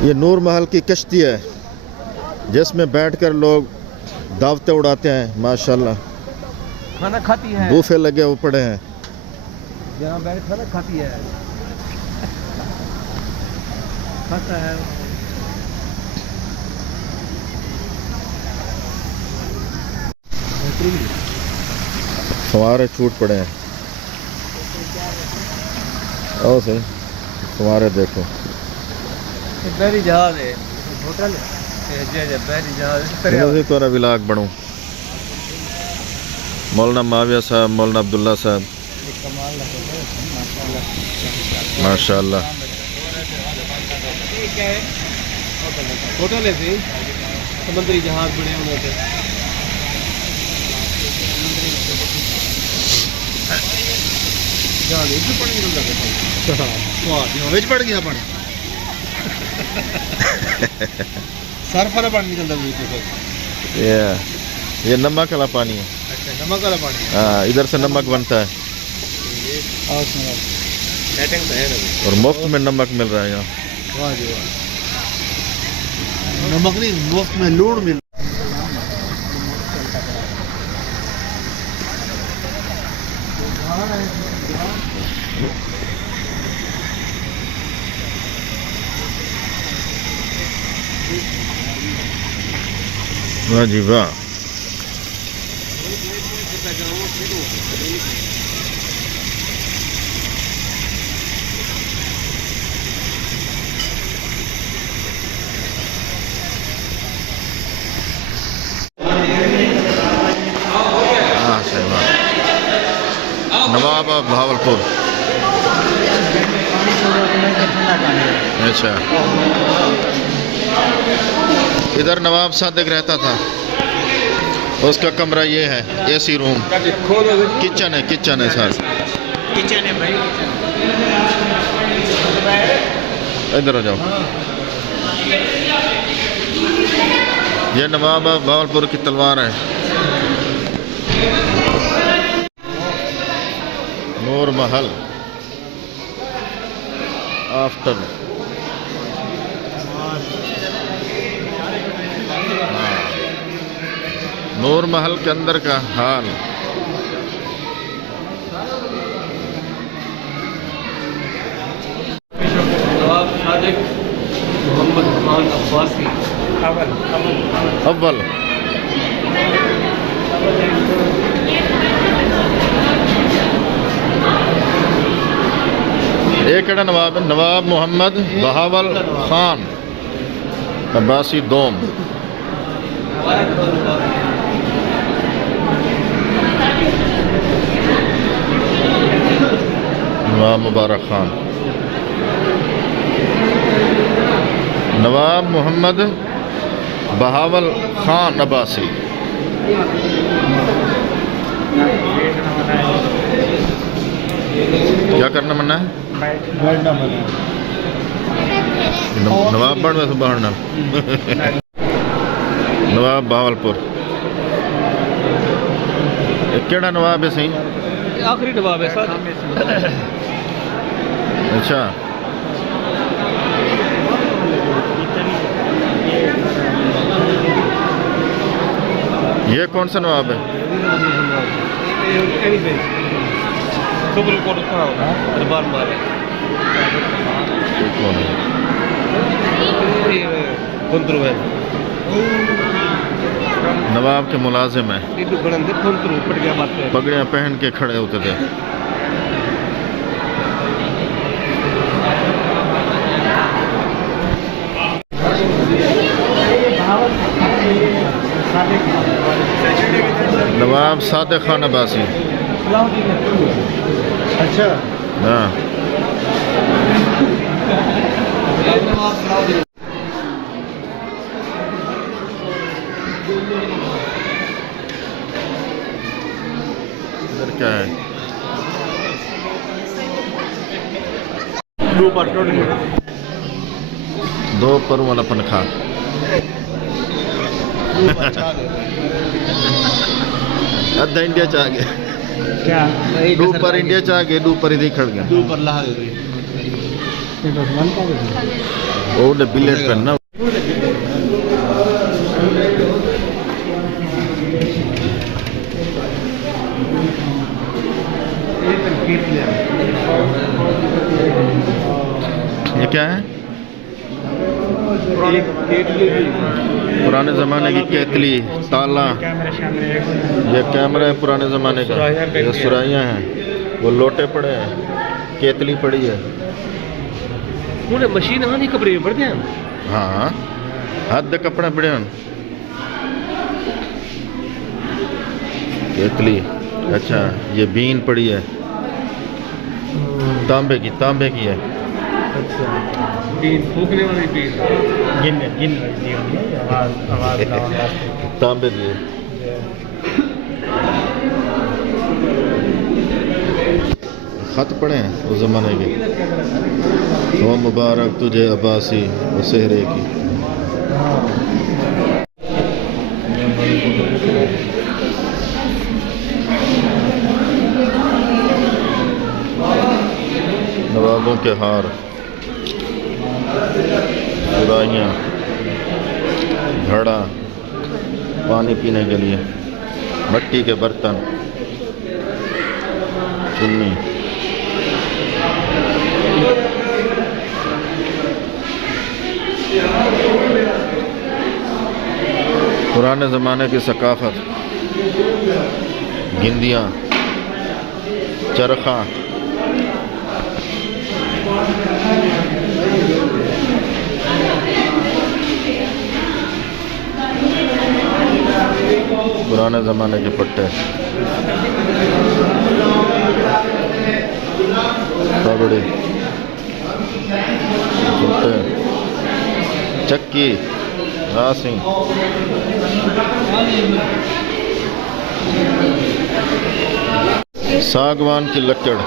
ये नूर महल की कश्ती है जिसमें बैठकर लोग दावतें उड़ाते हैं। माशाल्लाह खाना खाती है, बूफे लगे हुए पड़े हैं। यहाँ बैठ खाना खाती है, खाता है। फुवारे छूट पड़े हैं। और सही फुवारे देखो। बहरी जहाज है, होटल है, बहरी जहाज तोरा विलाग बनू। मौलाना माविया साहब, मौलाना अब्दुल्ला साहब, माशाल्लाह। होटल है जी, समुद्री जहाज बने हुए थे। पड़ गया पानी सर्फ वाला पानी निकलता ये नमक वाला पानी है। अच्छा, नमक वाला पानी। हाँ, इधर से नमक बनता है और मुफ्त में नमक मिल रहा है यहाँ। वाह जी वाह, नमक नहीं, मुफ्त में लूण मिल। वाह जी वाह। नवाब ऑफ भावलपुर। अच्छा, इधर नवाब सादिक रहता था, उसका कमरा ये है, एसी रूम, किचन है, किचन है सर, किचन है भाई, इधर आ जाओ। ये नवाब ऑफ भावलपुर की तलवार है। नूर महल आफ्टर। नूर महल के अंदर का हाल। नवाब सादिक मोहम्मद खान अब्बासी अव्वल। एक नवाब है, नवाब मोहम्मद बहावल खान अब्बासी दोम। नवाब मुबारक खान, नवाब मोहम्मद बहावल खान अब्बासी। क्या करना मना है? नवाब बन में बाहर ना। नवाब भावलपुर केड़ा नवाब है सही? आखिरी नवाब है सर। अच्छा, ये कौन सा नवाब है? दरबार मारे नवाब के मुलाजिम है, पगड़ियाँ पहन के खड़े होते थे। नवाब सादिक खान अब्बासी। अच्छा, हाँ, इधर क्या है? दो पर वाला पंखा। अद्धा इंडिया चा गया क्या डू पर इंडिया चा गए, डू पर इधर खड़ गया। डू पर ला ये तो मन का वो बिलेट पेन ना ये क्या है? पुराने ज़माने की केतली, ताला, ये कैमरा है पुराने ज़माने का, ये सुराहियाँ हैं, वो लोटे पड़े हैं, केतली पड़ी है। उन्हें मशीन हाँ नहीं कपड़े पड़ते हैं। हाँ हद कपड़े पड़े हैं। केतली, अच्छा ये बीन पड़ी है, तांबे की है। अच्छा बीन फूकने वाली बीन गिन आवाज तांबे दिए। खत पढ़े हैं उस ज़माने के। वो मुबारक तुझे अब्बासी वो सेहरे की। नवाबों के हार, सुराहियाँ, घड़ा, पानी पीने के लिए, मिट्टी के बर्तन, चुन्नी, पुराने ज़माने की सकाफत, गिंदियाँ, चरखा, पुराने ज़माने के पट्टे, पगड़ी, जूते, चक्की, रासी, सागवान की लकड़,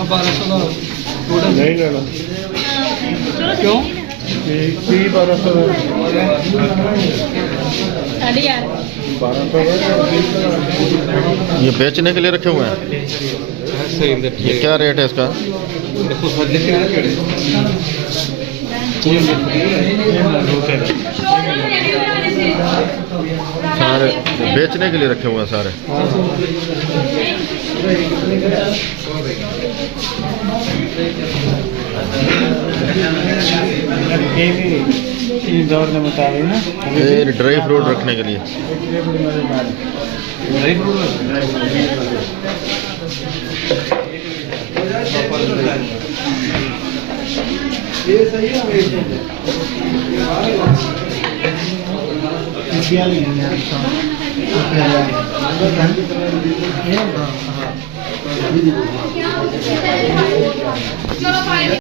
अब 1200 टोटल नहीं लेना क्यों? 1200 ये बेचने के लिए रखे हुए हैं। ये क्या रेट है इसका? सारे बेचने के लिए रखे हुए हैं सारे। दौर में मुताबिक ना ये ड्राई फ्रूट रखने के लिए। ड्राई फ्रूट ये सही है।